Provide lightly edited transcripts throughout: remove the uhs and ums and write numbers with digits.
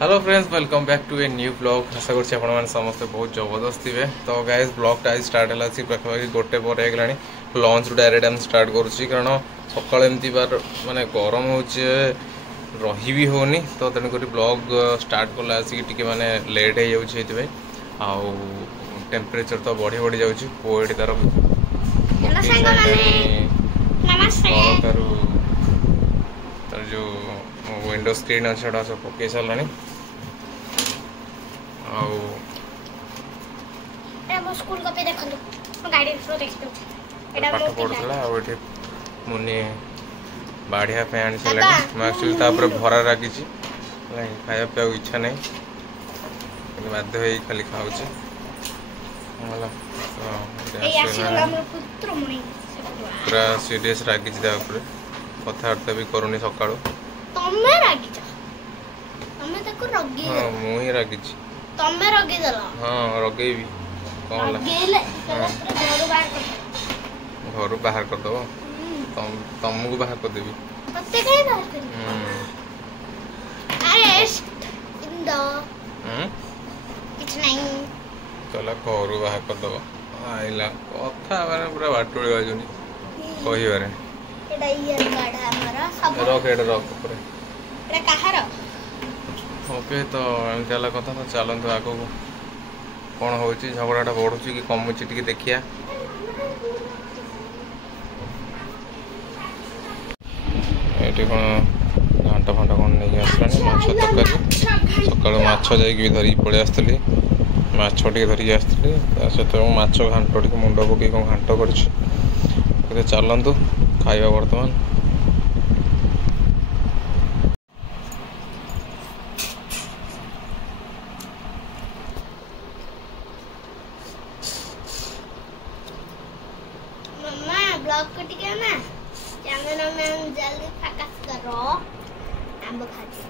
Hello friends, welcome back to a new blog. आशा करছি ଆପଣମାନେ ସମସ୍ତେ ବହୁତ ଜବରଦସ୍ତ ଥିବେ। ତ ଗାଇସ୍ ବ୍ଲଗ୍ଟା ଆଜି ଷ୍ଟାର୍ଟ ହେଲା ସେ ପାଖାପାଖି 1 ପରେ ହେଇଗଲାଣି। ଲଞ୍ଚରୁ ଡାଇରେକ୍ଟ ଆମେ ଷ୍ଟାର୍ଟ କରୁଛି, କାରଣ ସକାଳେ ଏମିତି ମାନେ ଗରମ ହେଉଛି, ରହି ବି ହେଉନି। ତ ତେଣୁକରି ବ୍ଲଗ୍ ଷ୍ଟାର୍ଟ କଲା ଆସିକି ଟିକେ ମାନେ ଲେଟ୍ ହେଇଯାଉଛି। ସେଇଥିପାଇଁ ଆଉ ଟେମ୍ପରେଚର ତ ବଢ଼ି ଯାଉଛି। ପୁଅ ଏଠି ତାର ସରକାରୁ ତାର ଯେଉଁ विंडो स्क्रीन अच्छे सेटा सब पकई सारा पाठ पढ़ुला आठ मुनि बाढ़िया पे आनी सारे मुझे भरा रागी खाया पे इच्छा नहीं बाध्य खाली खाऊँ पूरा सीरीयस रागी कथबार्ता भी करूनी सकाळू तमे रागी जा तमे ताको रगी हां मु ही रागी छी तमे रगी देला हां रगेबी कोन ला गेले घर बाहर कर दबो तुमको बाहर कर देबी तते काई बाहर करी अरे इंदो कुछ नहीं चला घर बाहर कर दबो आइला कथा माने पूरा बाटोळी बाजुनी कहि बारे एडा इयर गाढ़ा हमरा सब रख ऊपर एडा कहार ओके। तो एमती वाला कथा। तो चलते आगो कौन हो झगड़ाटा बढ़ुची कि कमुची टिके देखिया। ये कौन घाटा फाटा कौन नहीं आसलानी माछ तरकारी सकाल माछ जाकि धरिक पलि आसती माछ टे धरिक आसती सहित माछ घाट टे मुंड पकई कौन घाट कर चलतु खाଇବା ବର୍ତ୍ତମାନ। मम्मा ब्लॉग को टिके ना चैनल में जल्दी फोकस करो आंब खाते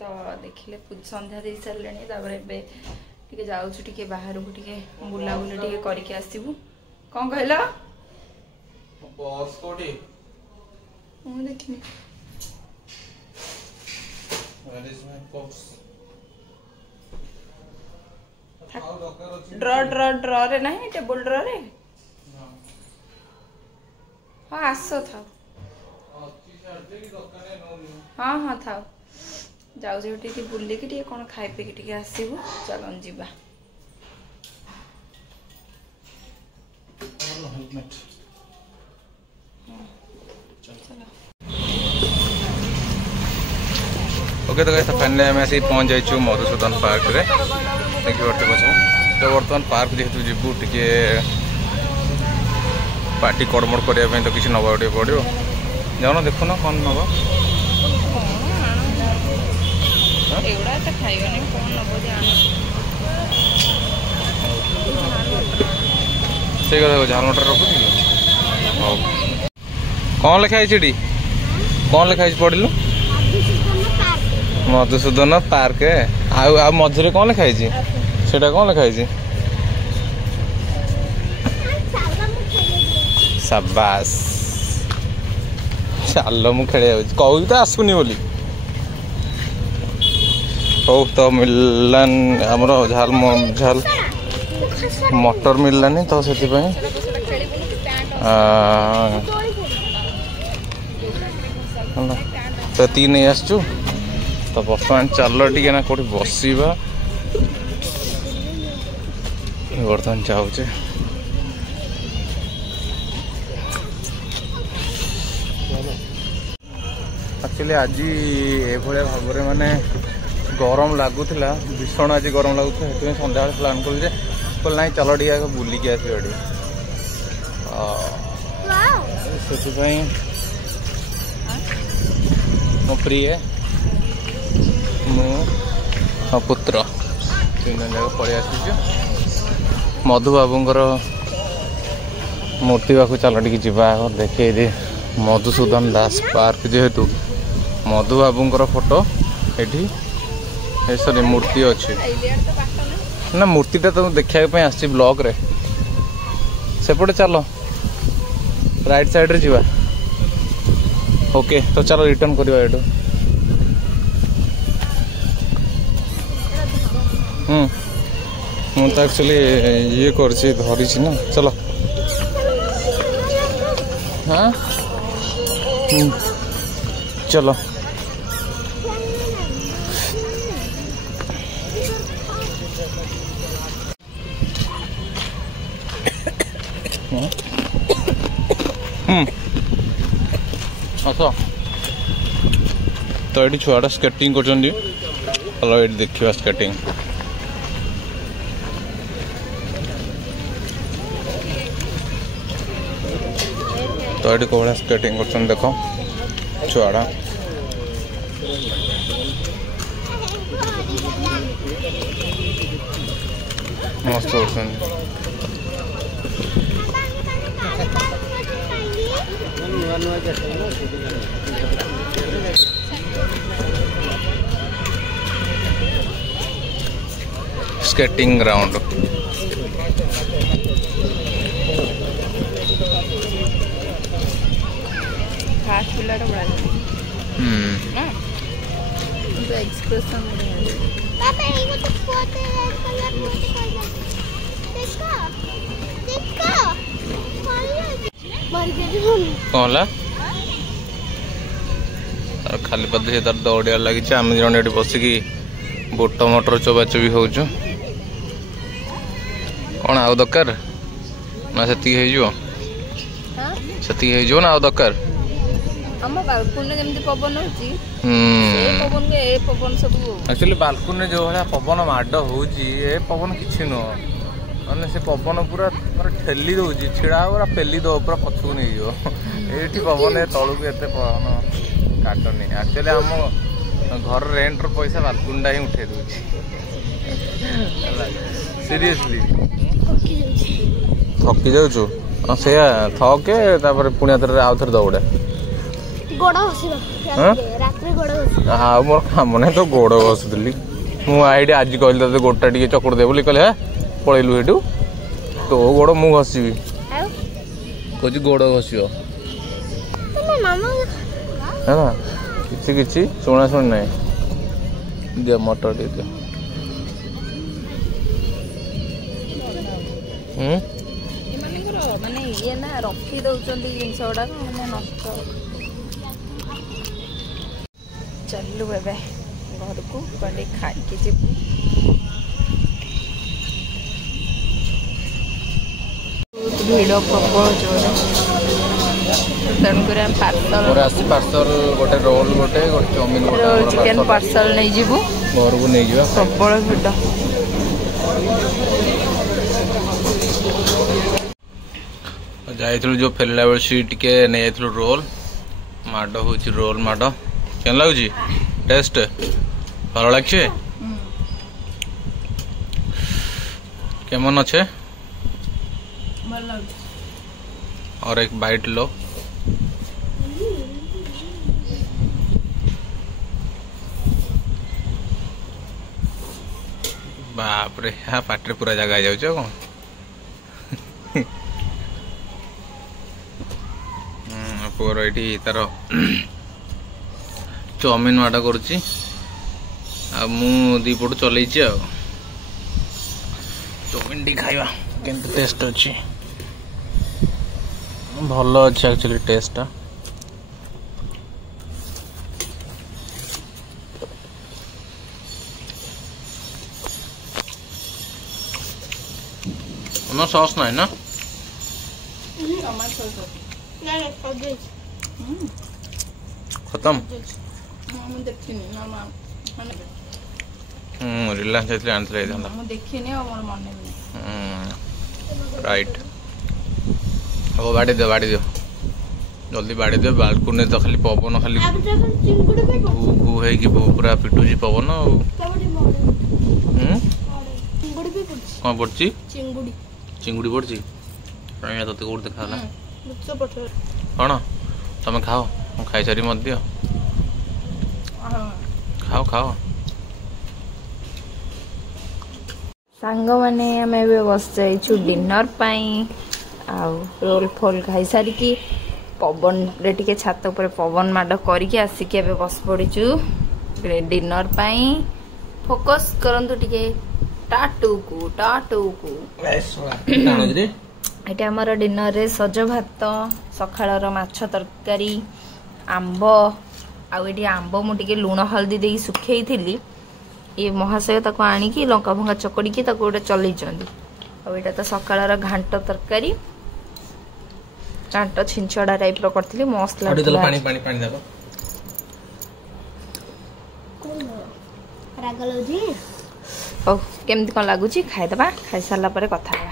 तो देखिले संध्या दे सारे टे जाऊँ टे बाहर को टे बुला बुला टे करके आसबू कौन कहला देखनी ड्र ड्र ड्र रे नहीं टेबल ड्र रे हाँ आस था हाँ हाँ था जाऊँ टी बुलिकी टी कौन खाई पी टी आसबू चलन जीवा ओके तो गाइस फाइनली आम आसी पहुँच जाइए मधुसूदन पार्क रे देखिए पछे तो बर्तमान पार्क जेहेतु जीवु टिके पार्टी कड़मड़ करने तो किसी नवा टे पड़ो जाओ देखुन कौन नब से झाल मटर रखुच कौन लिखाई कौन लिखाई पढ़लु मधुसूदन पार्क आ मझे कौन लिखाई सेटा कौन लिखाई शाबाश चल मु खेल कहू तो आसुनी बोली हो तो मिलान आमर झाल झाल मटर मिललानी तो से तो तीन नहीं आसचु तो बर्तमान चल टे ना कौट बसवा बर्तमान चाहूचे एक्चुअली आज ये भाव में माने गरम लगुला भीषण आज गरम लगुला से सन्ध्या प्लां कल ना चल टे बुलिकी आस मो प्रिय मो पुत्र तीन जगह पलि आस मधु बाबूंर मूर्ति पाक चल टे जा देखे मधुसूदन दास पार्क जेहेतु मधु बाबूंर फोटो ये सॉरी मूर्ति अच्छी ना मूर्तिटा तो देखा आसी ब्लॉग रे सेपटे चलो राइट साइड रे जीवा ओके तो चलो रिटर्न करवा एटू मुझे एक्चुअली ये करछि धरी ना चलो हाँ चलो आस तो ये छुआटा स्केटिंग कर देखा स्केटिंग तो ये कौन स्केटिंग कर देख छुआड़ा मस्त कर स्केटिंग ग्राउंड फास्ट पिलाटा बड़ा एक्सप्रेशन पापा ये तो पोते रेड कलर पोते देखो देखो मर गए कौन ला तार खाली पद से तार दौड़िया लगी आम जन ये बसिकी बोट मटर चोबाचोबी हो कौन आउ दरकार ना से ना आउ दरकार एक्चुअली बालकुनी जो भाया पवन माड हो पवन किसी नुह मैंने से पवन पूरा ठेली दौर छिड़ा पूरा पेली दो पूरा पछू नहीं ये पवन तलू के पवन काटनी एक्चुअली आम घर रेंट पैसा बालकुनी ही उठे दूसरी सीरियसली थकी जाऊँ से थके पुणी आउ थे दौड़े हाँ मोर कम ना तो गोड़ घसुली मुझे आज कहली ते गोटा टे चकुड़ दे बोली कहले पलैलु ये तो गोड़ मु घसबी कह गोड़ घस कि शुणा शुणी ना दिया मटर दे दिया माने ये ना रखी दौरान जिनस गुड़ाक मैंने नष्ट चलू ए घर को गले खाई जीवु भिड़ प्रबल जोर तेणुक पार्सल गोटे रोल गोटे चाउमिन रोल चिकेन पार्सल नहीं जीवु घर को नहीं जावा प्रबल भिड़ जाइथिलु जो फेरला बेल सी टिके नै जाइथिलु रोल माड होची रोल माड केन लागुची टेस्ट भल लागछे केमन अच्छे और एक बाइट लो बाप रे हाँ पाटे पूरा जगह जाऊँ कौन पुअर ये तार चाउमिन माटा करुच्ची मु दीपटू चल चाउमिन टी खाइबा केमती टेस्ट अच्छी भल अच्छे एक्चुअली टेस्ट ना सॉस ना है ना खत्म रिलायंस जाइए आनते राइट अब बाड़ी दियो जल्दी बाड़ी दियो बालकुनी तो खाली पवन खाली घू घू है पूरा पिटुची पवन कौन पड़ी चिंगुड़ी पड़ी तोते कौट देखा कौन तुम खाओ ମୁଁ ଖାଇସାରି ମଧ୍ୟ ଖାओ ଖାओ सांग माने आमे बे बस जाइछु डिनर पाई आ रोल फोल खाई सारी की पवन रे टिके छात ऊपर पवन माड करके आसिके बे बस पड़िछु डिनर पाई फोकस करंतु टिके टाटू को एटा हमर डिनर रे सज भात सखाळर माछ तरकारी आंब आउटी आंब मुझे लुण हल्दी दे सुखई थी ये महाशय ताको आनिकी लंका भंगा चकड़ी की गोटे चल तो सकाळ घांट तरकारी घांट छिंचड़ा टाइप रो करथि मस्त लागला पानी पानी पानी देबो रागलो जी ओ केमती कोन लागुची खाइ दबा खाइ सारला परे कथा